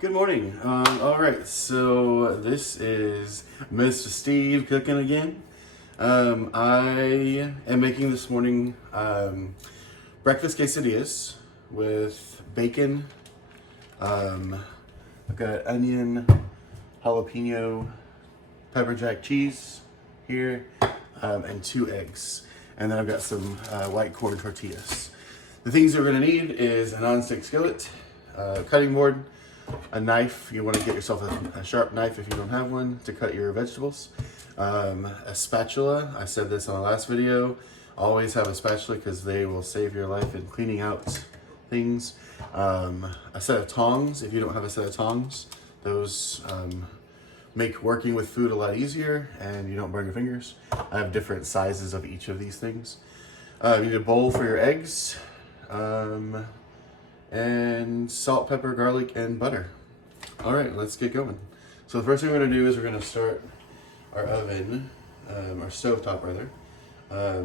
Good morning. All right, so this is Mr. Steve cooking again. I am making this morning breakfast quesadillas with bacon. I've got onion, jalapeno, pepper jack cheese here, and 2 eggs. And then I've got some white corn tortillas. The things you're gonna need is a nonstick skillet, cutting board, a knife. You want to get yourself a sharp knife if you don't have one to cut your vegetables. A spatula. I said this on the last video. Always have a spatula because they will save your life in cleaning out things. A set of tongs. If you don't have a set of tongs, those make working with food a lot easier and you don't burn your fingers. I have different sizes of each of these things. You need a bowl for your eggs. And salt, pepper, garlic, and butter. All right, let's get going. So the first thing we're gonna do is we're gonna start our oven, our stovetop rather.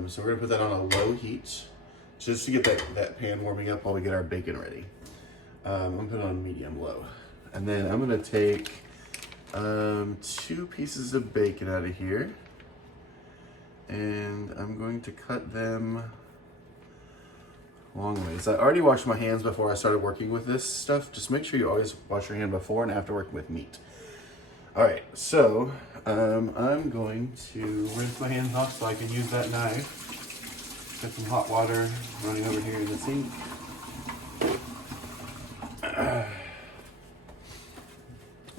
So we're gonna put that on a low heat, just to get that pan warming up while we get our bacon ready. I'm gonna put it on medium low. And then I'm gonna take 2 pieces of bacon out of here. And I'm going to cut them long ways. I already washed my hands before I started working with this stuff. Just make sure you always wash your hand before and after working with meat. All right, so I'm going to rinse my hands off so I can use that knife. Got some hot water running over here in the sink.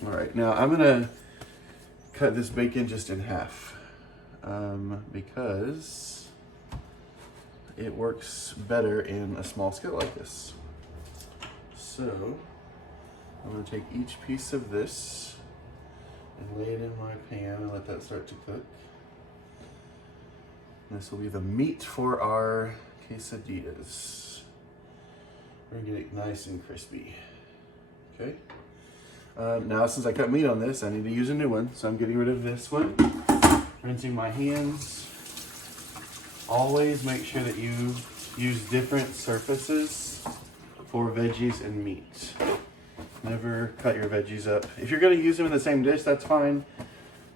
All right, now I'm gonna cut this bacon just in half because it works better in a small skillet like this. So I'm gonna take each piece of this and lay it in my pan and let that start to cook. This will be the meat for our quesadillas. We're gonna get it nice and crispy. Okay. Now since I cut meat on this, I need to use a new one. So I'm getting rid of this one. Rinsing my hands. Always make sure that you use different surfaces for veggies and meat. Never cut your veggies up. If you're gonna use them in the same dish, that's fine.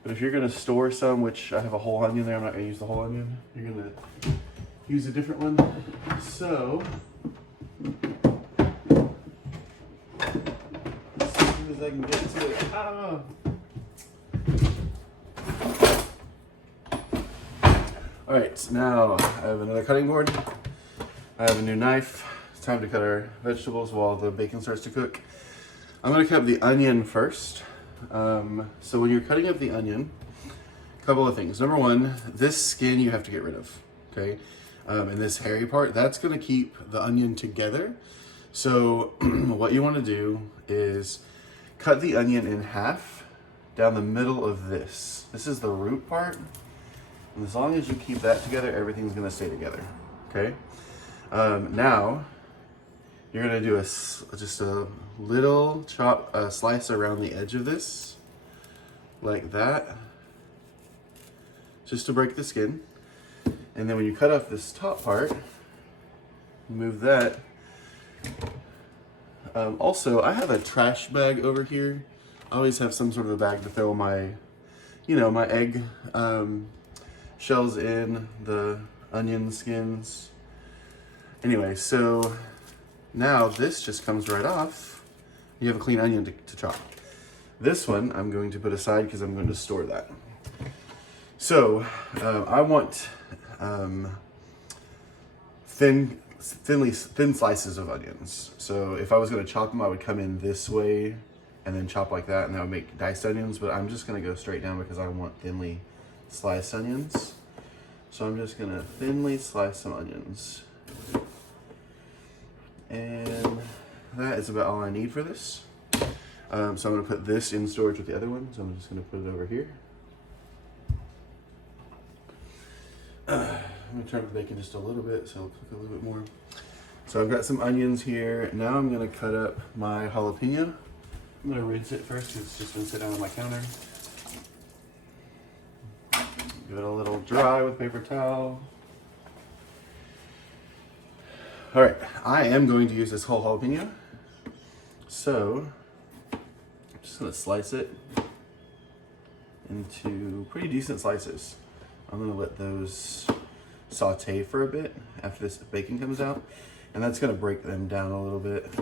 But if you're gonna store some, which I have a whole onion there, I'm not gonna use the whole onion. You're gonna use a different one. So, as soon as I can get to it, All right, now I have another cutting board. I have a new knife. It's time to cut our vegetables while the bacon starts to cook. I'm gonna cut up the onion first. So when you're cutting up the onion, a couple of things. Number one, this skin you have to get rid of, okay? And this hairy part, that's gonna keep the onion together. So what you wanna do is cut the onion in half down the middle of this. This is the root part. And as long as you keep that together, everything's gonna stay together, okay? Now, you're gonna do just a little slice around the edge of this, like that, just to break the skin. And then when you cut off this top part, move that. Also, I have a trash bag over here. I always have some sort of a bag to throw my, my egg, shells in, the onion skins. Anyway, so now this just comes right off. You have a clean onion to chop. This one I'm going to put aside because I'm going to store that. So I want thin slices of onions. So if I was going to chop them, I would come in this way and then chop like that, and that would make diced onions. But I'm just going to go straight down because I want thinly sliced onions. So I'm just gonna thinly slice some onions. And that is about all I need for this. So I'm gonna put this in storage with the other one. So I'm just gonna put it over here. I'm gonna turn up the bacon just a little bit so it'll cook a little bit more. So I've got some onions here. Now I'm gonna cut up my jalapeno. I'm gonna rinse it first because it's just gonna sit down on my counter. Give it a little dry with paper towel. All right, I am going to use this whole jalapeno. So Just gonna slice it into pretty decent slices. I'm gonna let those saute for a bit after this bacon comes out, and that's gonna break them down a little bit.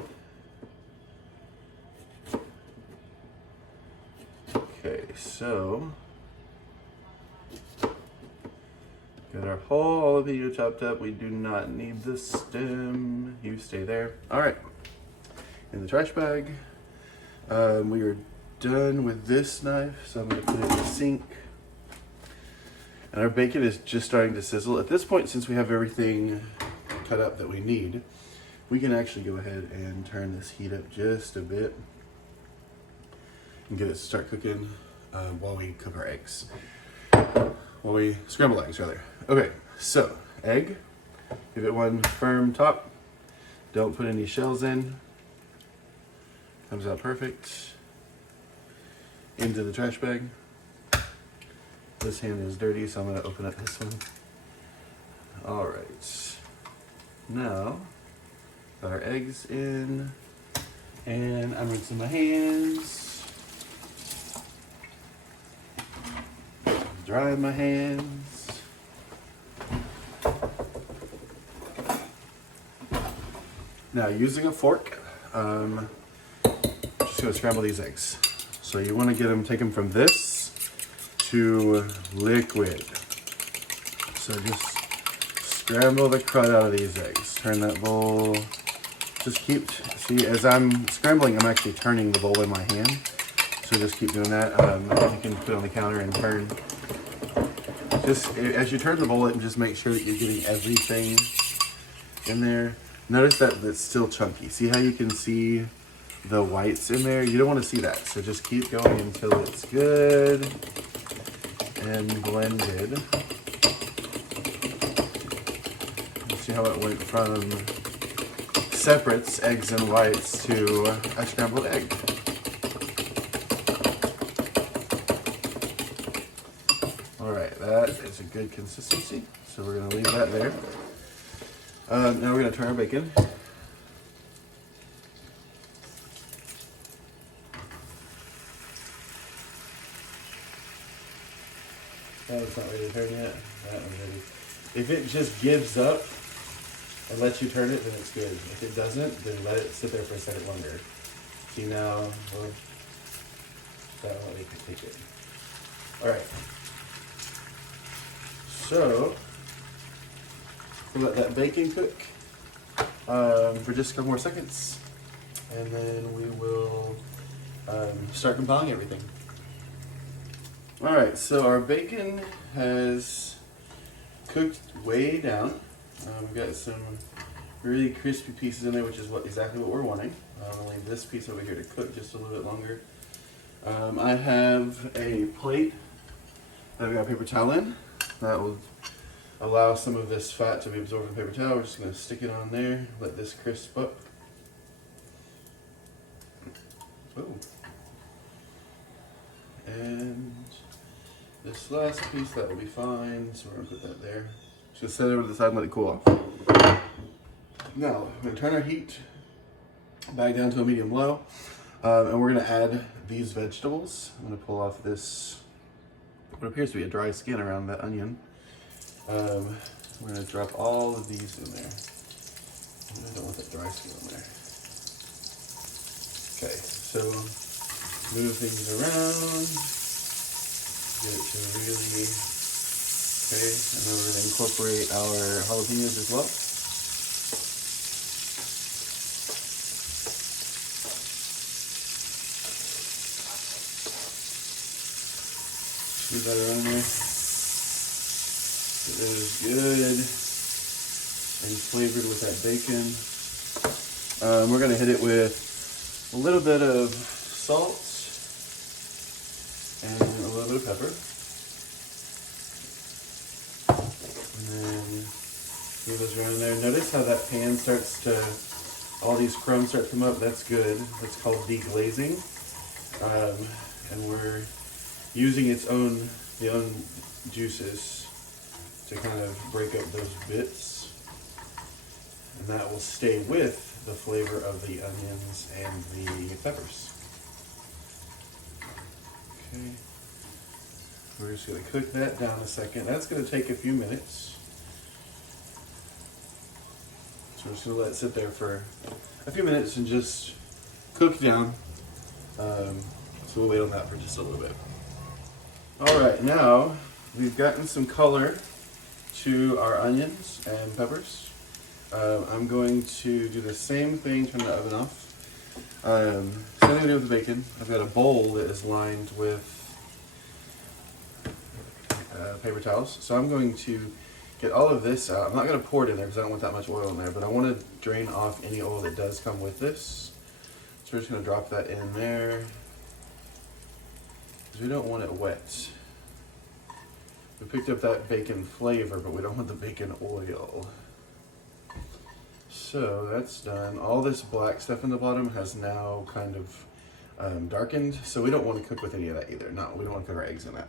Okay, so got our whole jalapeno chopped up. We do not need the stem. You stay there. All right, in the trash bag. We are done with this knife, so I'm gonna put it in the sink. And our bacon is just starting to sizzle. At this point, since we have everything cut up that we need, we can actually go ahead and turn this heat up just a bit and get it to start cooking while we cook our eggs. While we scramble eggs, rather. Okay, so egg, give it one firm top. Don't put any shells in. Comes out perfect. Into the trash bag. This hand is dirty, so I'm going to open up this one. All right. Now, got our eggs in, and I'm rinsing my hands. Drying my hands. Now, using a fork, just going to scramble these eggs. So you want to take them from this to liquid. So just scramble the crud out of these eggs. Turn that bowl. Just keep, see, as I'm scrambling, I'm actually turning the bowl in my hand. So just keep doing that. You can put it on the counter and turn. Just as you turn the bowl, and just make sure that you're getting everything in there. Notice that it's still chunky. See how you can see the whites in there? You don't want to see that. So just keep going until it's good and blended. You see how it went from separates, eggs and whites, to a scrambled egg. All right, that is a good consistency. So we're gonna leave that there. Now we're gonna turn our bacon. That one's not ready to turn yet. That one's ready. If it just gives up and lets you turn it, then it's good. If it doesn't, then let it sit there for a second longer. See now, well, that'll let me take it. All right. So we'll let that bacon cook for just a couple more seconds, and then we will start compiling everything. All right, so our bacon has cooked way down. We've got some really crispy pieces in there, which is exactly what we're wanting. I'll leave this piece over here to cook just a little bit longer. I have a plate that I've got a paper towel in. That will allow some of this fat to be absorbed in the paper towel. We're just going to stick it on there, let this crisp up. Oh. And this last piece, that will be fine, so we're going to put that there. Just set it over to the side and let it cool off. Now, I'm going to turn our heat back down to a medium-low, and we're going to add these vegetables. I'm going to pull off this, what appears to be a dry skin around that onion. We're going to drop all of these in there. I don't want that dry skin on there. Okay, so move things around, get it to really, okay, and then we're going to incorporate our jalapenos as well. Move that around there. Get those good and flavored with that bacon. We're going to hit it with a little bit of salt and a little bit of pepper. And then move those around there. Notice how that pan starts to, all these crumbs start to come up. That's good. That's called deglazing. And we're using the own juices to kind of break up those bits. And that will stay with the flavor of the onions and the peppers. we're just gonna cook that down a second. That's gonna take a few minutes. So we're just gonna let it sit there for a few minutes and just cook down. So we'll wait on that for just a little bit. All right, now we've gotten some color to our onions and peppers. I'm going to do the same thing, turn the oven off. Same thing we do with the bacon. I've got a bowl that is lined with paper towels. So I'm going to get all of this out. I'm not going to pour it in there because I don't want that much oil in there, but I want to drain off any oil that does come with this. So we're just going to drop that in there because we don't want it wet. We picked up that bacon flavor, but we don't want the bacon oil. So that's done. All this black stuff in the bottom has now kind of darkened, so we don't want to cook with any of that either. No, we don't want to cook our eggs in that.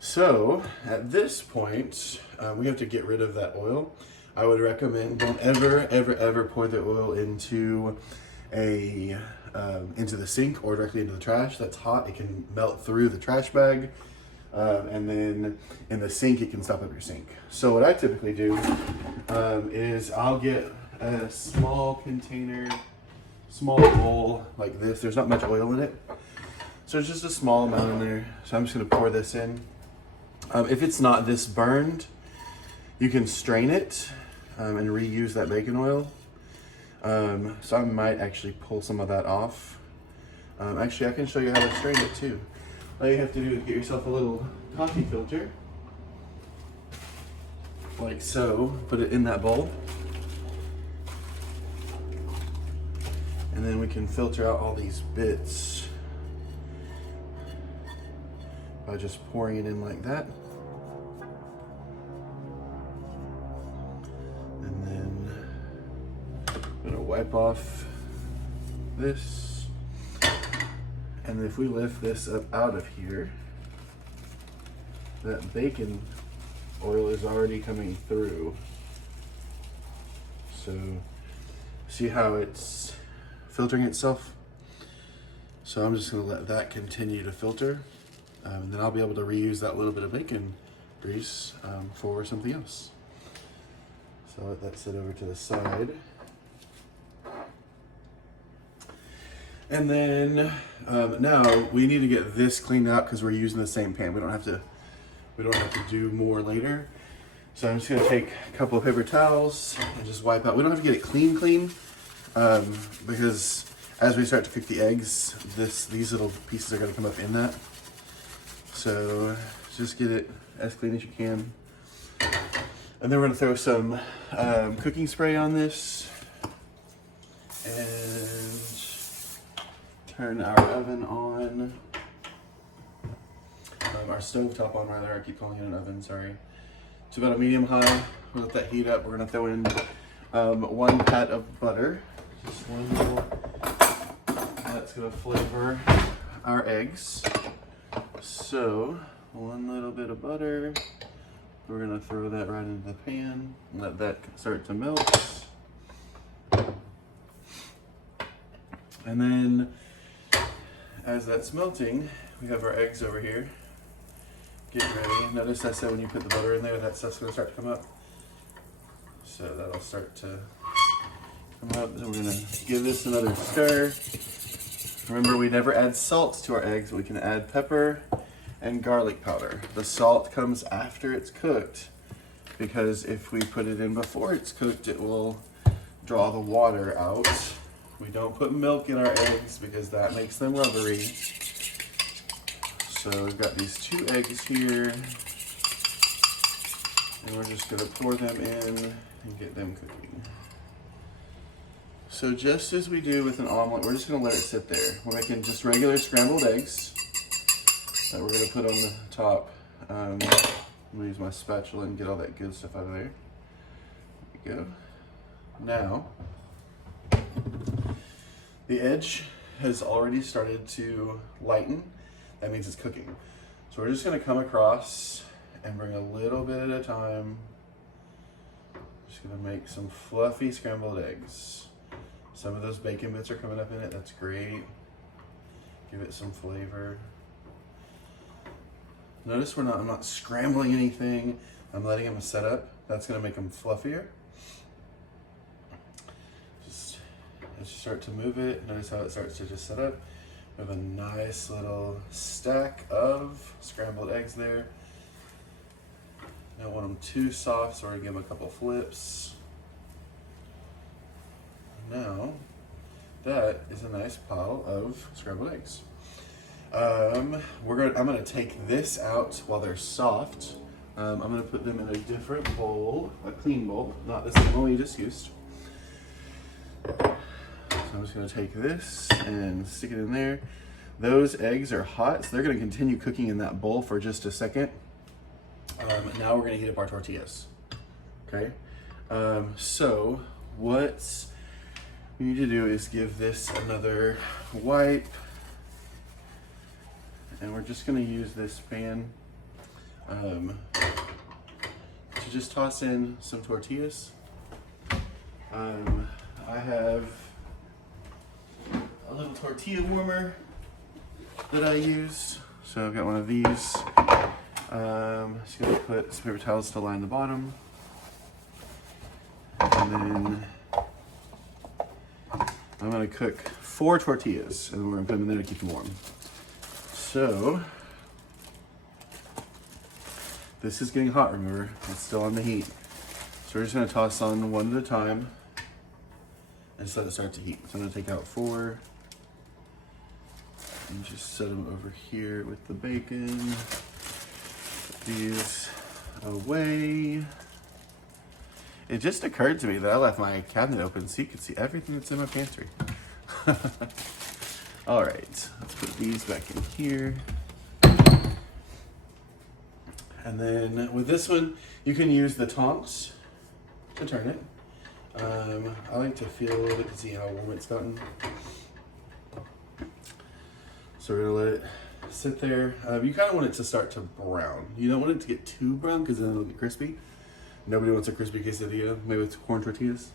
So at this point, we have to get rid of that oil. I would recommend don't ever pour the oil into the sink or directly into the trash. That's hot. It can melt through the trash bag. And then in the sink, it can stop up your sink. So what I typically do is I'll get a small container, small bowl like this. There's not much oil in it. So it's just a small amount in there. So I'm just gonna pour this in. If it's not this burned, you can strain it and reuse that bacon oil. So I might actually pull some of that off. Actually, I can show you how to strain it too. All you have to do is get yourself a little coffee filter, like so. Put it in that bowl. And then we can filter out all these bits by just pouring it in like that. And then I'm gonna wipe off this. And if we lift this up out of here, that bacon oil is already coming through. So see how it's filtering itself? So I'm just gonna let that continue to filter. And then I'll be able to reuse that little bit of bacon grease for something else. So I'll let that sit over to the side. And then now we need to get this cleaned out because we're using the same pan. We don't have to do more later. So I'm just gonna take a couple of paper towels and just wipe out. We don't have to get it clean, because as we start to cook the eggs, these little pieces are gonna come up in that. So just get it as clean as you can. And then we're gonna throw some cooking spray on this and turn our oven on. Our stove top on rather, I keep calling it an oven, sorry. It's about a medium high. We'll let that heat up. We're gonna throw in 1 pat of butter. Just one little, that's gonna flavor our eggs. So, 1 little bit of butter. We're gonna throw that right into the pan and let that start to melt. And then, as that's melting, we have our eggs over here. Get ready. Notice I said when you put the butter in there, that stuff's gonna start to come up. So that'll start to come up. Then we're gonna give this another stir. Remember, we never add salt to our eggs. We can add pepper and garlic powder. The salt comes after it's cooked because if we put it in before it's cooked, it will draw the water out. We don't put milk in our eggs because that makes them rubbery. So we've got these 2 eggs here, and we're just gonna pour them in and get them cooking. So just as we do with an omelet, we're just gonna let it sit there. We're making just regular scrambled eggs that we're gonna put on the top. I'm gonna use my spatula and get all that good stuff out of there. There we go. Now, the edge has already started to lighten. That means it's cooking. So we're just gonna come across and bring a little bit at a time. Just gonna make some fluffy scrambled eggs. Some of those bacon bits are coming up in it, that's great. Give it some flavor. Notice I'm not scrambling anything. I'm letting them set up. That's gonna make them fluffier. Just as you start to move it, notice how it starts to just set up. We have a nice little stack of scrambled eggs there. Don't want them too soft, so we're gonna give them a couple flips. Now, that is a nice pile of scrambled eggs. I'm gonna take this out while they're soft. I'm gonna put them in a different bowl, a clean bowl, not the same one we just used. So I'm just gonna take this and stick it in there. Those eggs are hot, so they're gonna continue cooking in that bowl for just a second. Now we're gonna heat up our tortillas, okay? So what we need to do is give this another wipe. And we're just gonna use this pan to just toss in some tortillas. I have a little tortilla warmer that I use. So I've got one of these. Just gonna put some paper towels to line the bottom. And then I'm gonna cook 4 tortillas and we're gonna put them in there to keep them warm. So, this is getting hot, remember? It's still on the heat. So we're just gonna toss on one at a time and just let it start to heat. So I'm gonna take out 4 and just set them over here with the bacon. Put these away. It just occurred to me that I left my cabinet open so you could see everything that's in my pantry. All right, let's put these back in here. And then with this one, you can use the tongs to turn it. I like to feel it to see how warm it's gotten. So we're gonna let it sit there. You kind of want it to start to brown. You don't want it to get too brown because then it'll get crispy. Nobody wants a crispy quesadilla made with corn tortillas.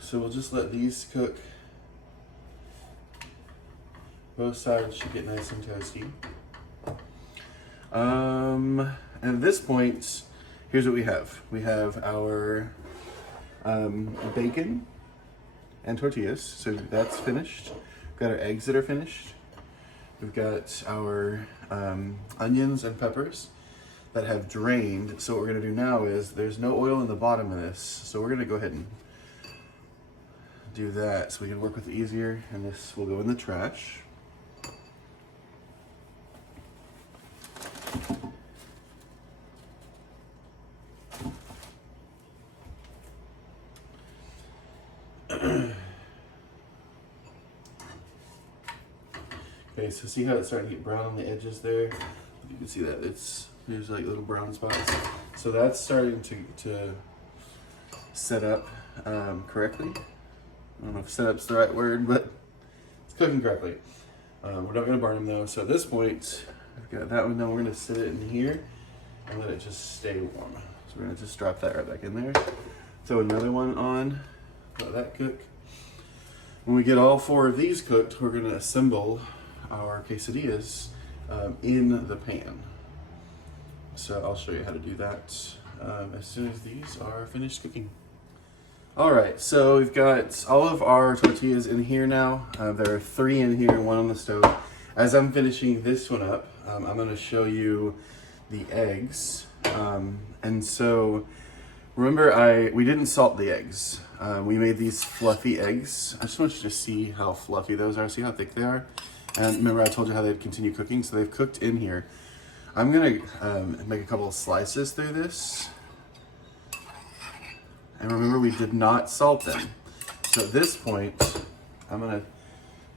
So we'll just let these cook. Both sides should get nice and toasty. And at this point, here's what we have. We have our bacon and tortillas, so that's finished. We've got our eggs that are finished. We've got our onions and peppers that have drained. So what we're gonna do now is, there's no oil in the bottom of this, so we're gonna go ahead and do that so we can work with it easier, and this will go in the trash. Okay, so see how it's starting to get brown on the edges there? You can see that there's like little brown spots. So that's starting to set up correctly. I don't know if setup's the right word, but it's cooking correctly. We're not gonna burn them though. So at this point, I've got that one. Now we're gonna sit it in here and let it just stay warm. So we're gonna just drop that right back in there. Throw another one on, let that cook. When we get all 4 of these cooked, we're gonna assemble our quesadillas in the pan. So I'll show you how to do that as soon as these are finished cooking. All right, so we've got all of our tortillas in here now. There are 3 in here, 1 on the stove. As I'm finishing this one up, I'm gonna show you the eggs. And so remember, we didn't salt the eggs. We made these fluffy eggs. I just want you to see how fluffy those are, see how thick they are. And remember I told you how they'd continue cooking, so they've cooked in here. I'm gonna make a couple of slices through this. And remember, we did not salt them. So at this point, I'm gonna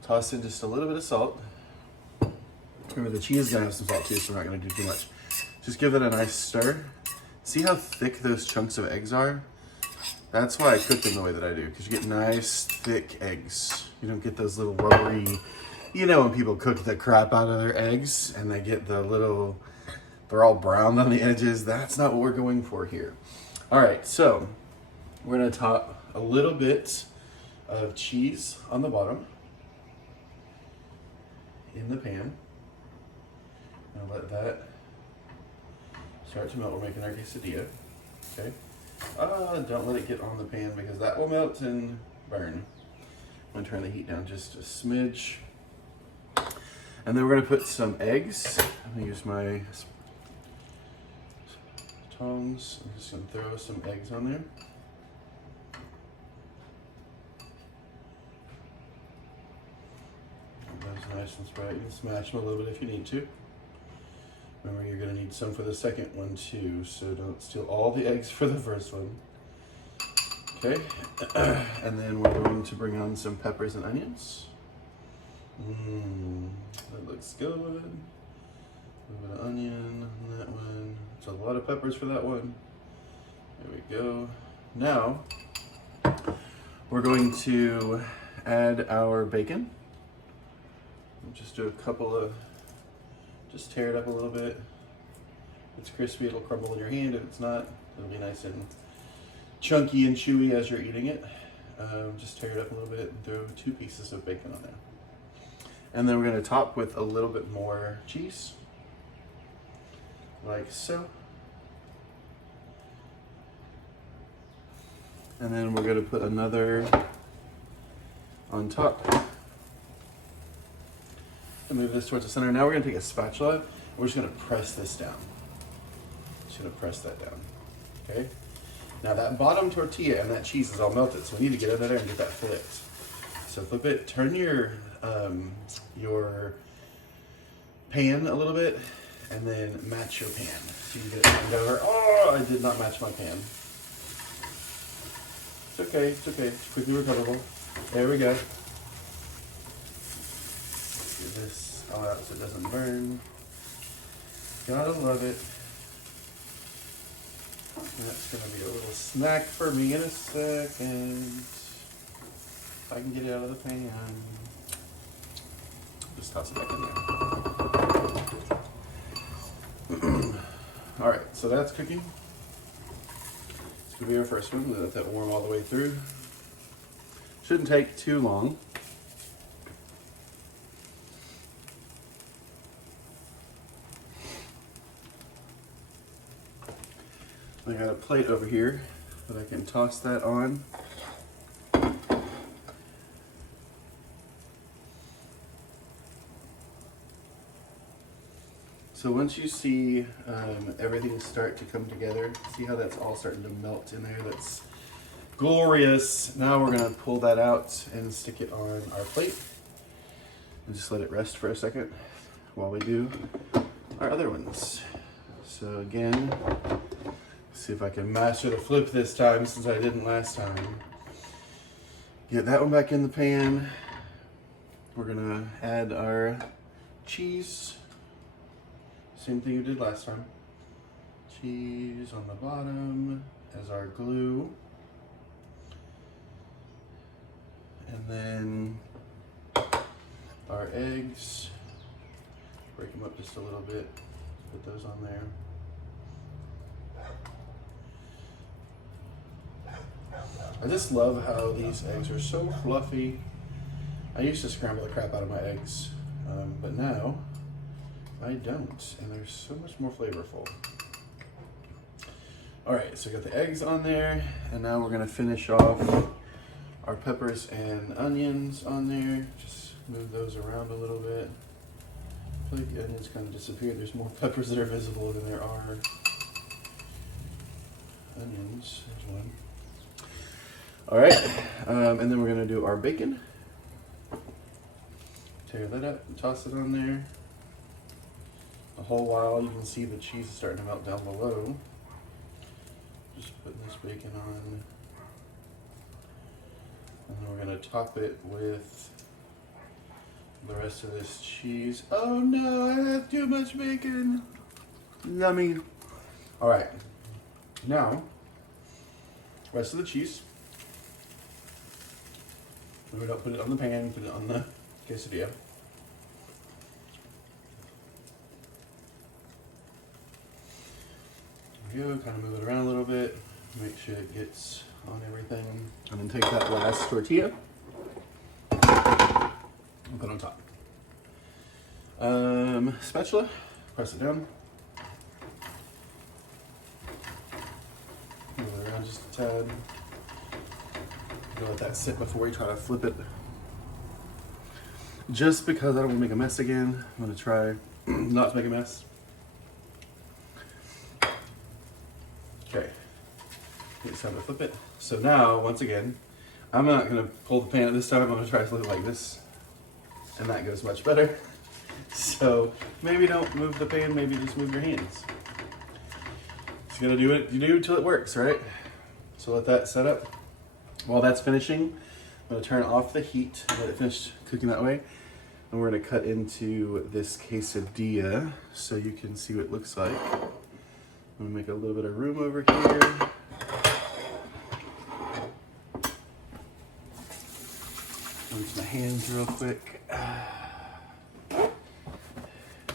toss in just a little bit of salt. Remember, the cheese is gonna have some salt too, so we're not gonna do too much. Just give it a nice stir. See how thick those chunks of eggs are? That's why I cook them the way that I do, because you get nice, thick eggs. You don't get those little rubbery, you know when people cook the crap out of their eggs and they get the little, they're all brown on the edges. That's not what we're going for here. All right, so we're gonna top a little bit of cheese on the bottom in the pan. Now let that start to melt. We're making our quesadilla. Okay. Don't let it get on the pan because that will melt and burn. I'm gonna turn the heat down just a smidge. And then we're gonna put some eggs. I'm gonna use my tongs. I'm just gonna throw some eggs on there. Those nice and spread. You can smash them a little bit if you need to. Remember, you're gonna need some for the second one too, so don't steal all the eggs for the first one. Okay, and then we're going to bring on some peppers and onions. That looks good. A little bit of onion on that one. It's a lot of peppers for that one. There we go. Now, we're going to add our bacon. Just do a couple of, just tear it up a little bit. If it's crispy, it'll crumble in your hand. If it's not, it'll be nice and chunky and chewy as you're eating it. Just tear it up a little bit and throw 2 pieces of bacon on there. And then we're going to top with a little bit more cheese, like so. And then we're going to put another on top. And move this towards the center. Now we're going to take a spatula and we're just going to press this down. Just going to press that down. Okay? Now that bottom tortilla and that cheese is all melted, so we need to get under there and get that flipped. So flip it, turn your pan a little bit, and then match your pan. So you can get it turned over. Oh, I did not match my pan. It's okay, it's okay. It's quickly recoverable. There we go. Get this all out so it doesn't burn. Gotta love it. That's gonna be a little snack for me in a second. If I can get it out of the pan. Just toss it back in there. All right, so that's cooking. It's gonna be our first one. Let that warm all the way through. Shouldn't take too long. I got a plate over here that I can toss that on. So once you see everything start to come together, see how that's all starting to melt in there? That's glorious. Now we're gonna pull that out and stick it on our plate and just let it rest for a second while we do our other ones. So again, see if I can master the flip this time since I didn't last time. Get that one back in the pan. We're gonna add our cheese. Same thing you did last time. Cheese on the bottom as our glue. And then our eggs. Break them up just a little bit. Put those on there. I just love how these eggs are so fluffy. I used to scramble the crap out of my eggs, but now I don't, and they're so much more flavorful. All right, so we got the eggs on there, and now we're gonna finish off our peppers and onions on there. Just move those around a little bit. I feel like the onions kind of disappeared. There's more peppers that are visible than there are onions. There's one. All right, and then we're gonna do our bacon. Tear that up and toss it on there. The whole while you can see the cheese is starting to melt down below. Just putting this bacon on. And then we're gonna top it with the rest of this cheese. Oh no, I have too much bacon. Yummy. All right, now, rest of the cheese. We don't put it on the pan, put it on the quesadilla. There we go, kind of move it around a little bit, make sure it gets on everything. And then take that last tortilla and put on top. Spatula, Press it down. Move it around just a tad. Let that sit before we try to flip it. Just because I don't want to make a mess again, I'm going to try not to make a mess. Okay, it's time to flip it. So now, once again, I'm not going to pull the pan at this time. I'm going to try to flip it like this, and that goes much better. So maybe don't move the pan, maybe just move your hands. Just gonna do it, you do until it works, right? So let that set up. While that's finishing, I'm gonna turn off the heat, let it finish cooking that way. And we're gonna cut into this quesadilla so you can see what it looks like. I'm gonna make a little bit of room over here. Rinse my hands real quick.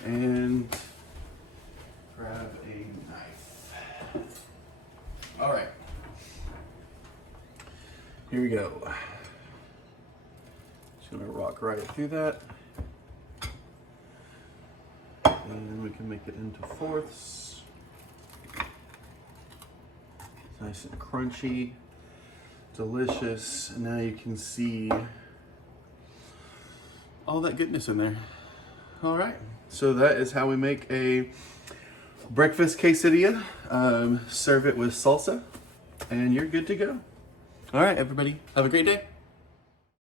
And grab a knife. All right, here we go. Just gonna rock right through that. And we can make it into fourths. It's nice and crunchy, delicious. And now you can see all that goodness in there. All right, so that is how we make a breakfast quesadilla. Serve it with salsa, and you're good to go. All right, everybody, have a great day.